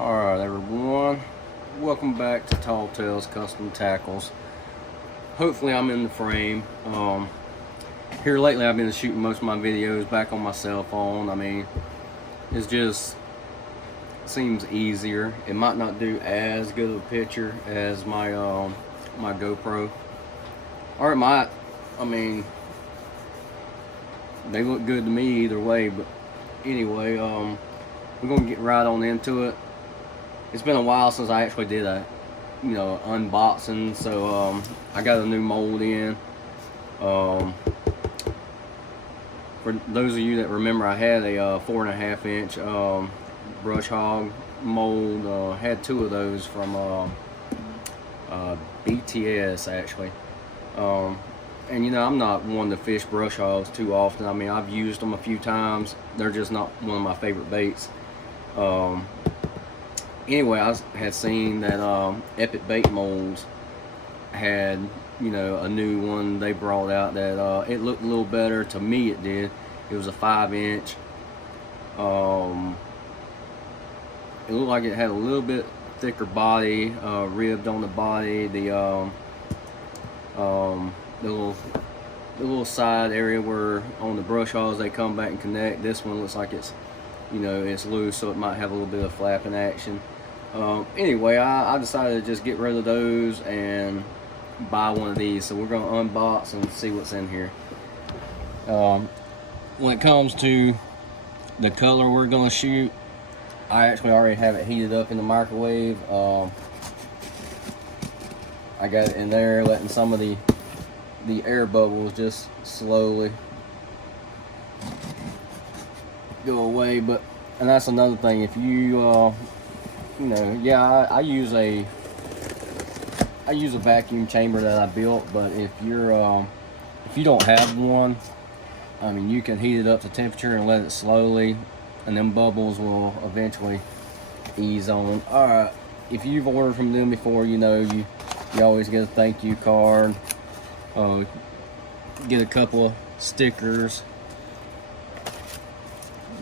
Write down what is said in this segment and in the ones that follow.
Alright everyone, welcome back to Tall Tales Custom Tackles. Hopefully I'm in the frame. Here lately I've been shooting most of my videos back on my cell phone. I mean, it just seems easier. It might not do as good of a picture as my my GoPro, or it might. I mean, they look good to me either way. But anyway, we're gonna get right on into it. It's been a while since I actually did a unboxing, so I got a new mold in. For those of you that remember, I had a 4.5 inch brush hog mold. Had two of those from BTS actually. And I'm not one to fish brush hogs too often. I mean, I've used them a few times. They're just not one of my favorite baits. Anyway, I had seen that Epic Bait Molds had, a new one they brought out that it looked a little better. To me, it did. It was a 5 inch. It looked like it had a little bit thicker body, ribbed on the body. The little side area where on the brush hogs they come back and connect. This one looks like it's it's loose, so it might have a little bit of flapping action. Anyway, I decided to just get rid of those and buy one of these. So we're going to unbox and see what's in here. When it comes to the color we're going to shoot, I actually already have it heated up in the microwave. I got it in there, letting some of the air bubbles just slowly go away. And that's another thing. If you I use a vacuum chamber that I built, but if you don't have one, I mean, you can heat it up to temperature and let it slowly, and then bubbles will eventually ease on. All right, if you've ordered from them before, you always get a thank you card, get a couple of stickers,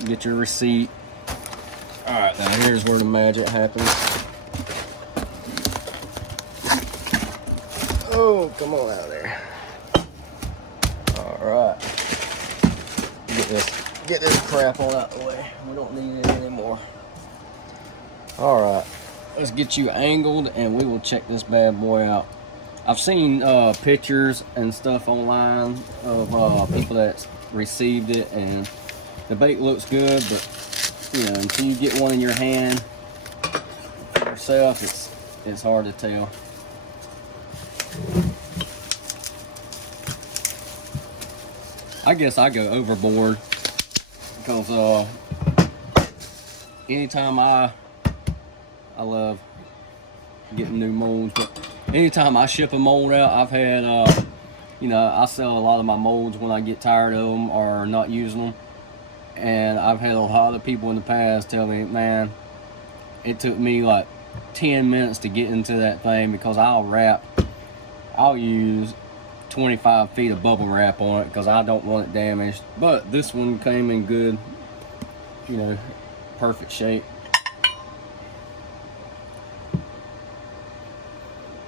get your receipt. Alright, now here's where the magic happens. Oh, come on out of there. Alright. Get this crap on out the way. We don't need it anymore. Alright. Let's get you angled and we will check this bad boy out. I've seen pictures and stuff online of people that received it, and the bait looks good, but until you get one in your hand for yourself, it's hard to tell. I guess I go overboard because anytime I love getting new molds, but anytime I ship a mold out, I've had I sell a lot of my molds when I get tired of them or not using them. And I've had a lot of people in the past tell me, man, it took me like 10 minutes to get into that thing because I'll use 25 feet of bubble wrap on it because I don't want it damaged. But this one came in good, perfect shape.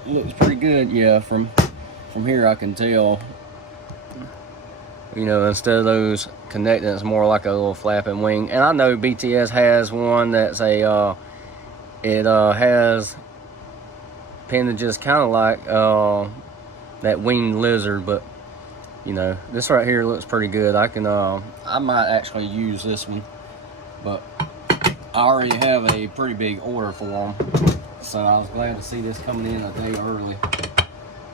It looks pretty good, yeah, from here I can tell. Instead of those connecting, it's more like a little flapping wing. And I know BTS has one that's a it has appendages kind of like that winged lizard, but this right here looks pretty good. I might actually use this one, but I already have a pretty big order for them, so I was glad to see this coming in a day early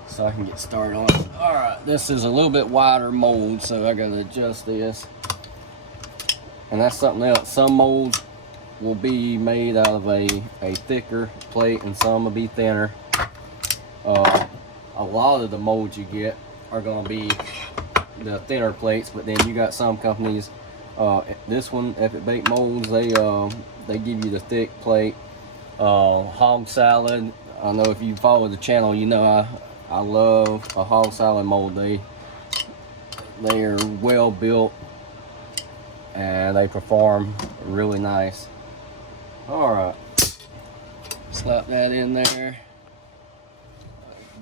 so I can get started on it. Alright, this is a little bit wider mold, so I gotta adjust this. And that's something else. Some molds will be made out of a thicker plate and some will be thinner. A lot of the molds you get are gonna be the thinner plates, but then you got some companies, this one, Epic Bait Molds, they give you the thick plate. Hog salad, I know if you follow the channel, I love a hog salad mold. They are well built and they perform really nice. All right, slap that in there.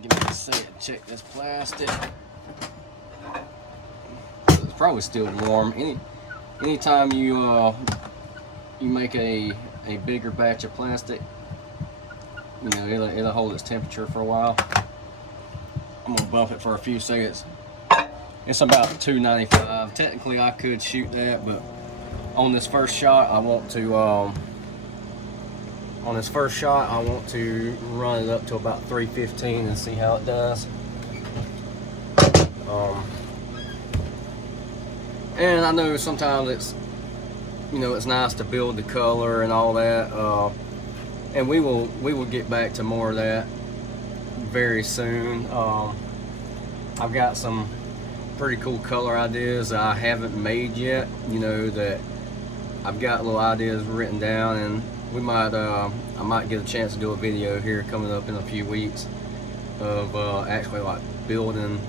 Give me a second to check this plastic. It's probably still warm. Anytime you make a bigger batch of plastic, you know, it'll hold its temperature for a while. I'm gonna bump it for a few seconds. It's about 295. Technically, I could shoot that, but on this first shot, I want to run it up to about 315 and see how it does. And I know sometimes it's, you know, it's nice to build the color and all that. And we will get back to more of that very soon. I've got some pretty cool color ideas that I haven't made yet, you know, that I've got little ideas written down, and we might I might get a chance to do a video here coming up in a few weeks of actually like building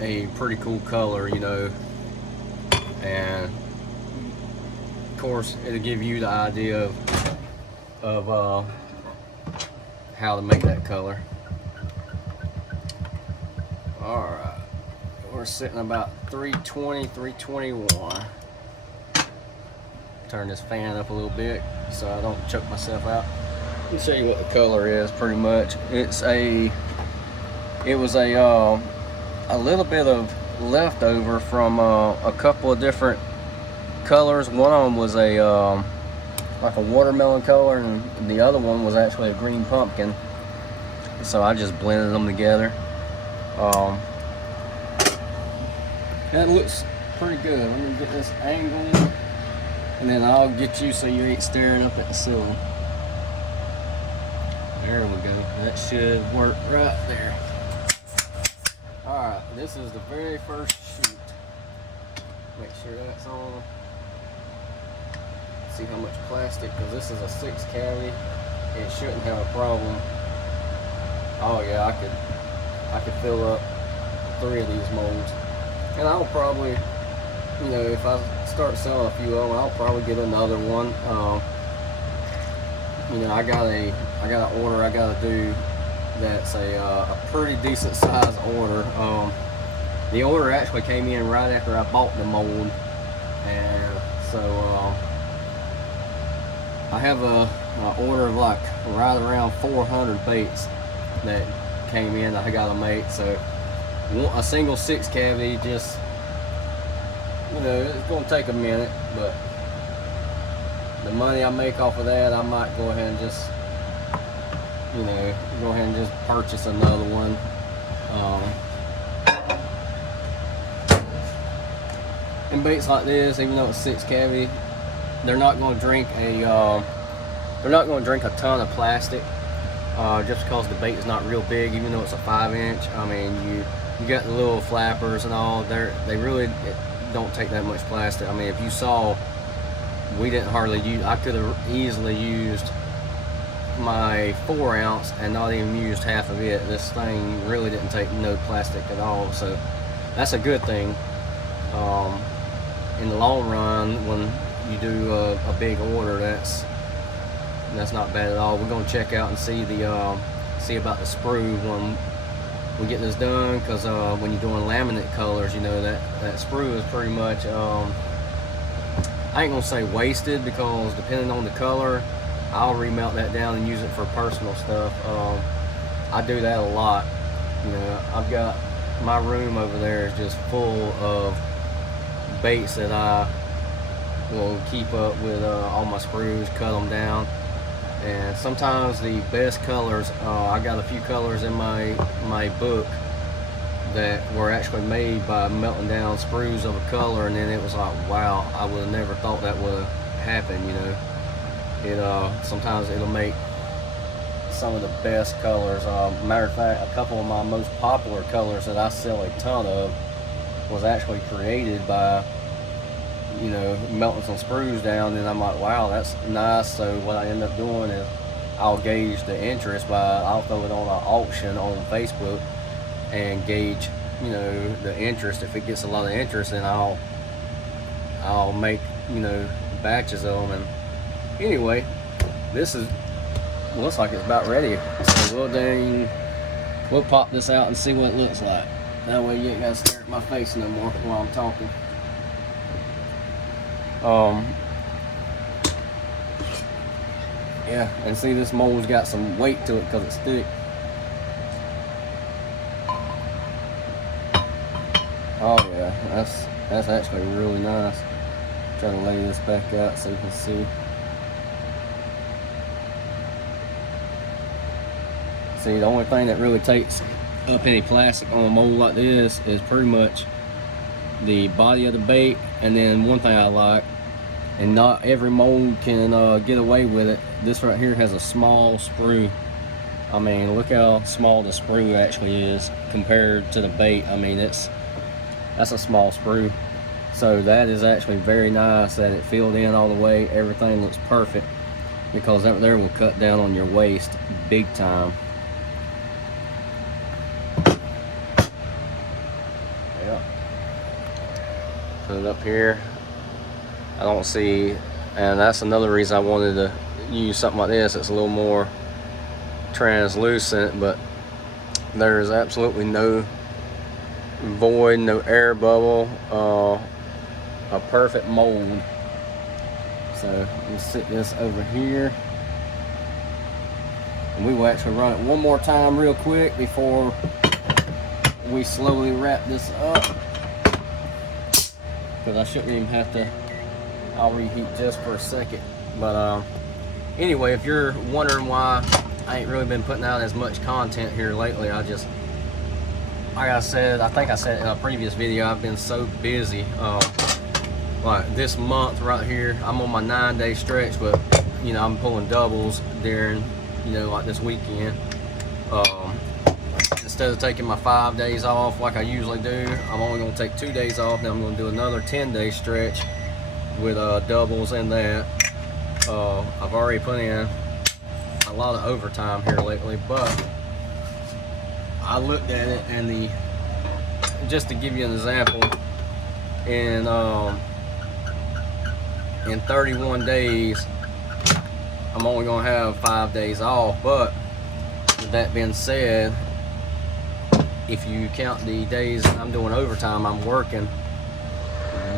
a pretty cool color, you know, and of course it'll give you the idea of how to make that color. Alright, we're sitting about 320, 321. Turn this fan up a little bit so I don't choke myself out. Let me show you what the color is pretty much. It was a little bit of leftover from a couple of different colors. One of them was a like a watermelon color, and the other one was actually a green pumpkin. So I just blended them together. That looks pretty good. Let me get this angle, and then I'll get you so you ain't staring up at the ceiling. There we go. That should work right there. Alright, this is the very first shoot. Make sure that's on. See how much plastic, because this is a 6 cavity. It shouldn't have a problem. Oh yeah, I could fill up 3 of these molds. And I'll probably, you know, if I start selling a few of them, I'll probably get another one. You know, I got an order I gotta do that's a pretty decent size order. The order actually came in right after I bought the mold, and so I have a order of like right around 400 baits that came in that I gotta make. So a single 6 cavity, just, you know, it's gonna take a minute, but the money I make off of that, I might go ahead and just, you know, go ahead and just purchase another one. And baits like this, even though it's 6 cavity, they're not going to drink a ton of plastic, just because the bait is not real big. Even though it's a 5-inch, I mean, you got the little flappers and all. They really don't take that much plastic. I mean, if you saw, we didn't hardly use. I could have easily used my 4-ounce and not even used half of it. This thing really didn't take no plastic at all, so that's a good thing. In the long run, when you do a big order, that's not bad at all. We're gonna check out and see about the sprue when we get this done, because when you're doing laminate colors, you know, that sprue is pretty much, I ain't gonna say wasted, because depending on the color, I'll remelt that down and use it for personal stuff. I do that a lot. You know, I've got my room over there is just full of baits that I will keep up with all my sprues, cut them down. And sometimes the best colors, I got a few colors in my book that were actually made by melting down sprues of a color, and then it was like, wow, I would have never thought that would have happened, you know. It sometimes it'll make some of the best colors. Matter of fact, a couple of my most popular colors that I sell a ton of was actually created by, you know, melting some sprues down, and I'm like, wow, that's nice. So what I end up doing is I'll gauge the interest I'll throw it on an auction on Facebook and gauge, you know, the interest. If it gets a lot of interest, then I'll make, you know, batches of them. And anyway, this is looks like it's about ready. So we'll pop this out and see what it looks like. That way you ain't gotta stare at my face no more while I'm talking. Yeah, and see, this mold's got some weight to it because it's thick. Oh yeah, that's actually really nice. Try to lay this back out so you can see. See, the only thing that really takes up any plastic on a mold like this is pretty much the body of the bait. And then one thing I like, and not every mold can get away with it, this right here has a small sprue. I mean, look how small the sprue actually is compared to the bait. I mean, that's a small sprue. So that is actually very nice that it filled in all the way. Everything looks perfect, because that there will cut down on your waste big time. Yeah. Put it up here. I don't see, and that's another reason I wanted to use something like this. It's a little more translucent, but there's absolutely no void, no air bubble, a perfect mold. So we'll sit this over here, and we will actually run it one more time real quick before we slowly wrap this up, because I shouldn't even have to. I'll reheat just for a second. But anyway, if you're wondering why I ain't really been putting out as much content here lately, like I said, I think I said in a previous video, I've been so busy. Like this month right here, I'm on my 9-day stretch, but you know, I'm pulling doubles during, you know, like this weekend. Instead of taking my 5 days off like I usually do, I'm only gonna take 2 days off. Then I'm gonna do another 10-day stretch with doubles and that. I've already put in a lot of overtime here lately, but I looked at it, and just to give you an example, in 31 days I'm only gonna have 5 days off. But with that being said, if you count the days I'm doing overtime, I'm working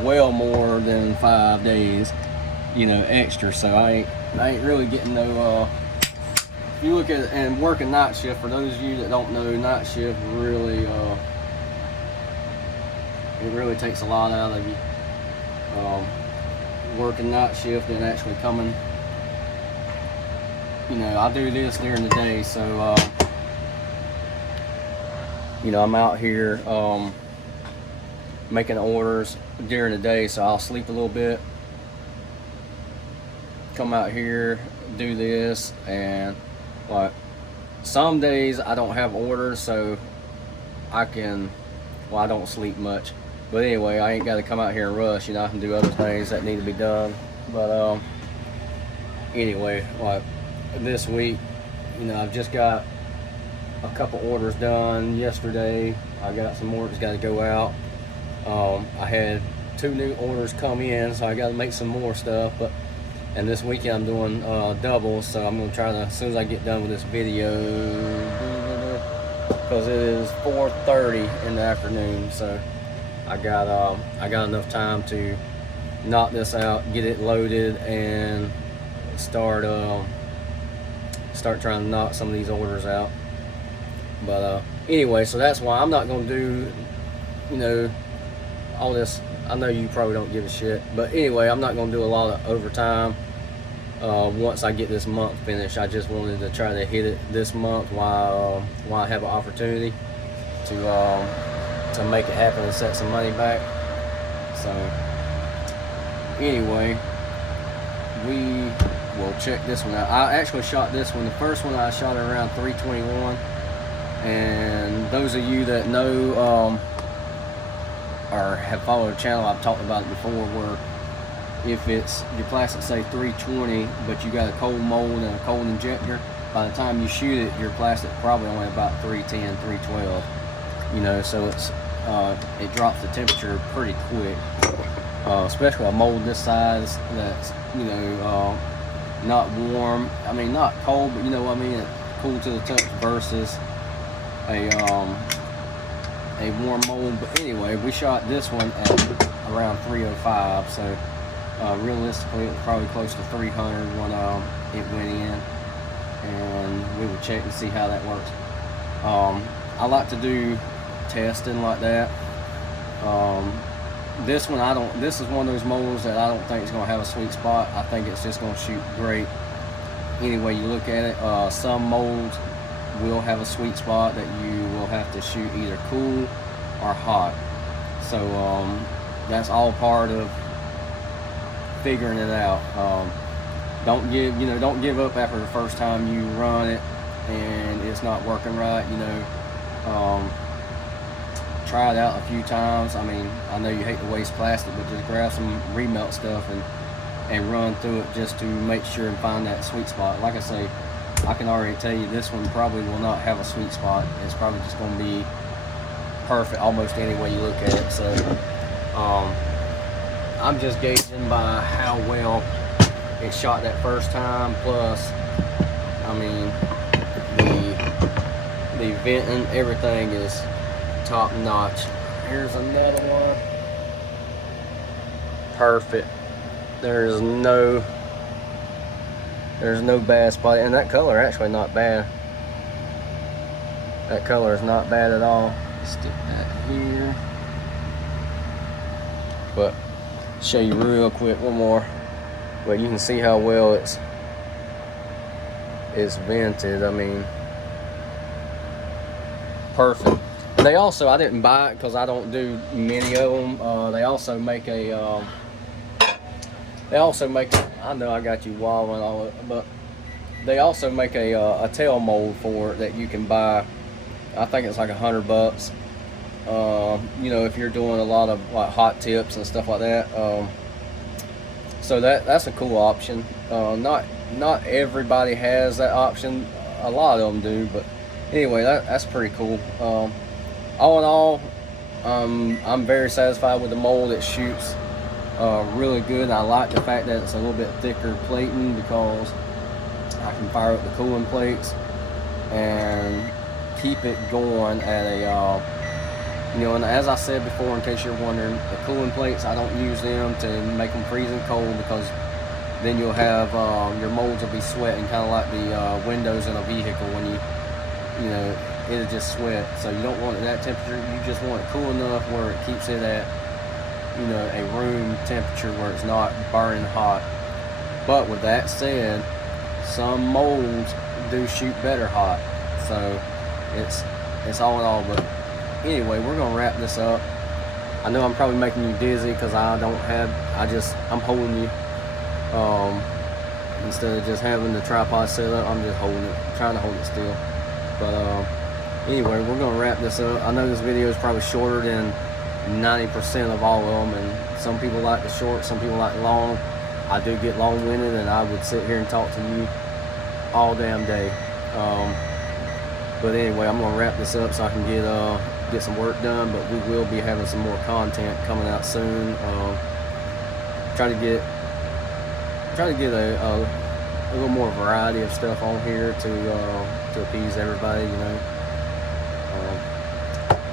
well more than 5 days, you know, extra. So I ain't really getting no if you look at it, and working night shift, for those of you that don't know, night shift really it really takes a lot out of you. Working night shift and actually coming, you know, I do this during the day, so you know, I'm out here making orders during the day, so I'll sleep a little bit, come out here, do this, and like some days I don't have orders, so I don't sleep much. But anyway, I ain't got to come out here and rush, you know, I can do other things that need to be done. But anyway, like this week, you know, I've just got a couple orders done yesterday. I got some more that's got to go out. I had 2 new orders come in, so I got to make some more stuff. And this weekend I'm doing doubles, so I'm gonna try to, as soon as I get done with this video, because it is 4:30 in the afternoon, so I got enough time to knock this out, get it loaded, and start trying to knock some of these orders out. But anyway, so that's why I'm not gonna do, you know, all this. I know you probably don't give a shit, but anyway, I'm not gonna do a lot of overtime once I get this month finished. I just wanted to try to hit it this month while I have an opportunity to make it happen and set some money back. So anyway, we will check this one out. I actually shot this one. The first one I shot it around 321, and those of you that know or have followed the channel, I've talked about it before, where if it's your plastic say 320, but you got a cold mold and a cold injector, by the time you shoot it, your plastic probably only about 310, 312. You know, so it drops the temperature pretty quick, especially a mold this size that's, you know, not warm. I mean, not cold, but you know what I mean. It's cool to the touch versus a warm mold. But anyway, we shot this one at around 305, so realistically it was probably close to 300 when it went in, and we would check and see how that works. I like to do testing like that. This one this is one of those molds that I don't think is going to have a sweet spot. I think it's just going to shoot great any way you look at it. Some molds will have a sweet spot that you will have to shoot either cool or hot. So that's all part of figuring it out. Don't give up after the first time you run it and it's not working right. Try it out a few times. I mean, I know you hate to waste plastic, but just grab some remelt stuff and run through it just to make sure and find that sweet spot. Like I say, I can already tell you this one probably will not have a sweet spot. It's probably just going to be perfect almost any way you look at it. So I'm just gauging by how well it shot that first time, plus I mean the venting, everything is top notch. Here's another one. Perfect. There's no bad spot, and that color actually not bad. That color is not bad at all. Stick that here. But show you real quick one more. But you can see how well it's vented. I mean, perfect. They also, I didn't buy it because I don't do many of them. They also make a I know I got you wobbling all it, but they also make a tail mold for it that you can buy. I think it's like $100. If you're doing a lot of like hot tips and stuff like that. So that's a cool option. Not everybody has that option. A lot of them do, but anyway, that's pretty cool. All in all, I'm very satisfied with the mold. It shoots really good. I like the fact that it's a little bit thicker plating because I can fire up the cooling plates and keep it going at a and as I said before, in case you're wondering, the cooling plates, I don't use them to make them freezing cold, because then you'll have your molds will be sweating, kind of like the windows in a vehicle when it'll just sweat. So you don't want it at that temperature. You just want it cool enough where it keeps it at a room temperature where it's not burning hot. But with that said, some molds do shoot better hot, so it's all in all. But anyway, we're gonna wrap this up. I know I'm probably making you dizzy because I'm holding you instead of just having the tripod set up. I'm just holding it, trying to hold it still. But anyway, we're gonna wrap this up. I know this video is probably shorter than 90% of all of them, and some people like the short, some people like long. I do get long-winded, and I would sit here and talk to you all damn day. But anyway, I'm gonna wrap this up so I can get some work done. But we will be having some more content coming out soon. Try to get a little more variety of stuff on here to appease everybody,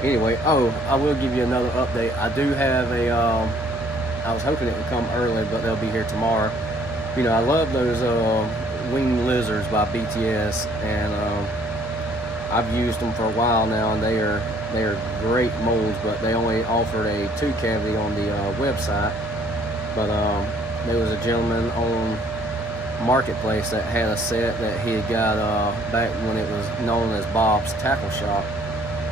Anyway, I will give you another update. I do have I was hoping it would come early, but they'll be here tomorrow. I love those winged lizards by BTS, and I've used them for a while now, and they are great molds, but they only offered a 2 cavity on the website. But there was a gentleman on Marketplace that had a set that he had got back when it was known as Bob's Tackle Shop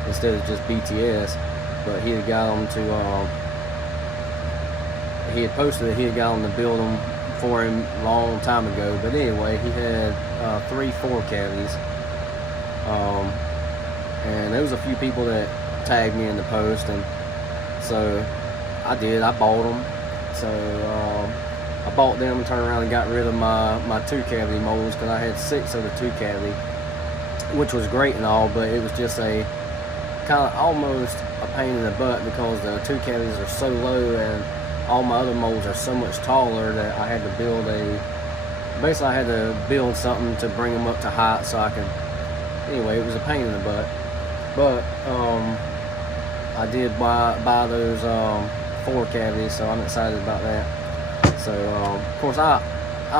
instead of just BTS. But he had got them to he had posted that he had got them to build them for him a long time ago. But anyway, he had 3 4 cavities, and there was a few people that tagged me in the post, and so I bought them. So I bought them and turned around and got rid of my 2 cavity molds, because I had 6 of the 2 cavity, which was great and all, but it was just a kind of almost a pain in the butt, because the 2 cavities are so low and all my other molds are so much taller that I had to build basically I had to build something to bring them up to height so I could. Anyway, it was a pain in the butt, but I did buy those 4 cavities, so I'm excited about that. So of course I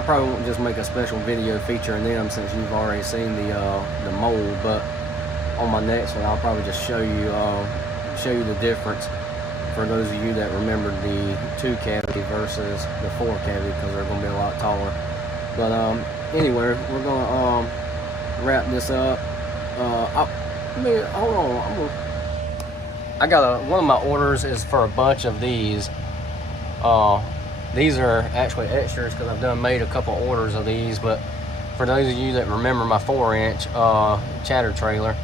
probably won't just make a special video featuring them since you've already seen the mold, but on my next one I'll probably just show you the difference for those of you that remember the 2 cavity versus the 4 cavity, because they're going to be a lot taller. But anyway, we're going to wrap this up. Hold on, I got one of my orders is for a bunch of these. These are actually extras because I've made a couple orders of these, but for those of you that remember my 4-inch chatter trailer,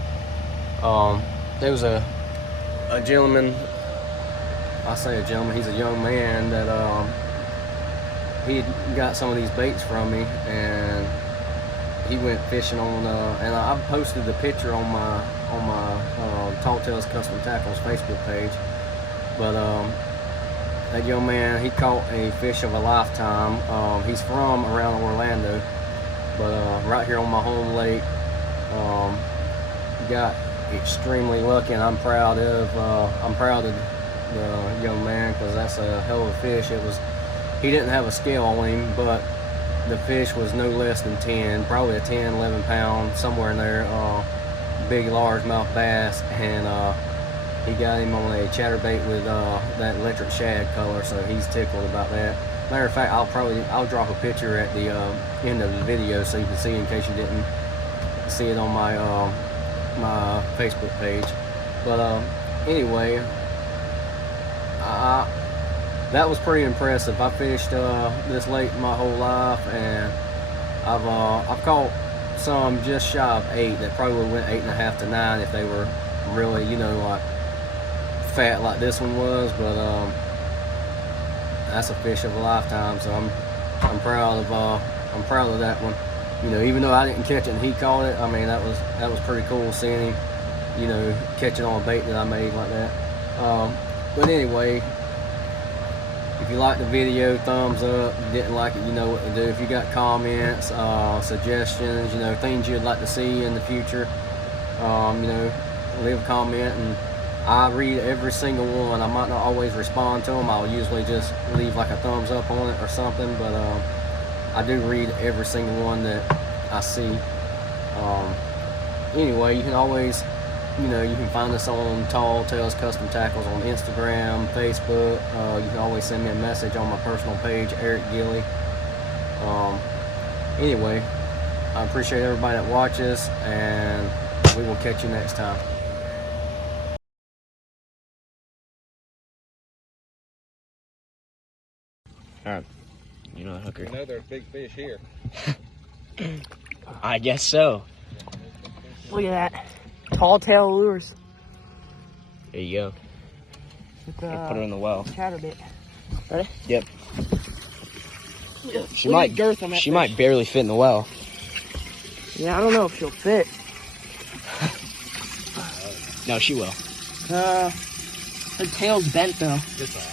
there was a gentleman, I say a gentleman, he's a young man that he got some of these baits from me, and he went fishing on and I posted the picture on my Tall Tales Custom Tackles Facebook page. But that young man, he caught a fish of a lifetime. He's from around Orlando, but right here on my home lake, got extremely lucky, and I'm proud of the young man, because that's a hell of a fish. He didn't have a scale on him, but the fish was no less than 10, probably a 10, 11 pound, somewhere in there, big largemouth bass, and he got him on a chatterbait with that electric shad color, so he's tickled about that. Matter of fact, I'll drop a picture at the end of the video so you can see, in case you didn't see it on my my Facebook page. But anyway, that was pretty impressive. I fished this lake my whole life, and I've caught some just shy of 8 that probably went 8.5 to 9 if they were really, you know, like fat like this one was. But that's a fish of a lifetime, so I'm proud of that one. You know, even though I didn't catch it and he caught it, I mean, that was pretty cool seeing him, you know, catching on a bait that I made like that. But anyway, if you liked the video, thumbs up. If you didn't like it, you know what to do. If you got comments, suggestions, you know, things you'd like to see in the future, you know, leave a comment, and I read every single one. I might not always respond to them. I'll usually just leave like a thumbs up on it or something, but I do read every single one that I see. Anyway, you can always, you know, you can find us on Tall Tales Custom Tackles on Instagram, Facebook. You can always send me a message on my personal page, Eric Gilly. Anyway, I appreciate everybody that watches, and we will catch you next time. All right, you know, hooker. You know there's big fish here. I guess so. Look at that. Tall tail lures. There you go. With, put her in the well. Chatterbait. Ready? Yep. She Look might at girth on that fish. might barely fit in the well. Yeah, I don't know if she'll fit. No, she will. Her tail's bent though. It's all right.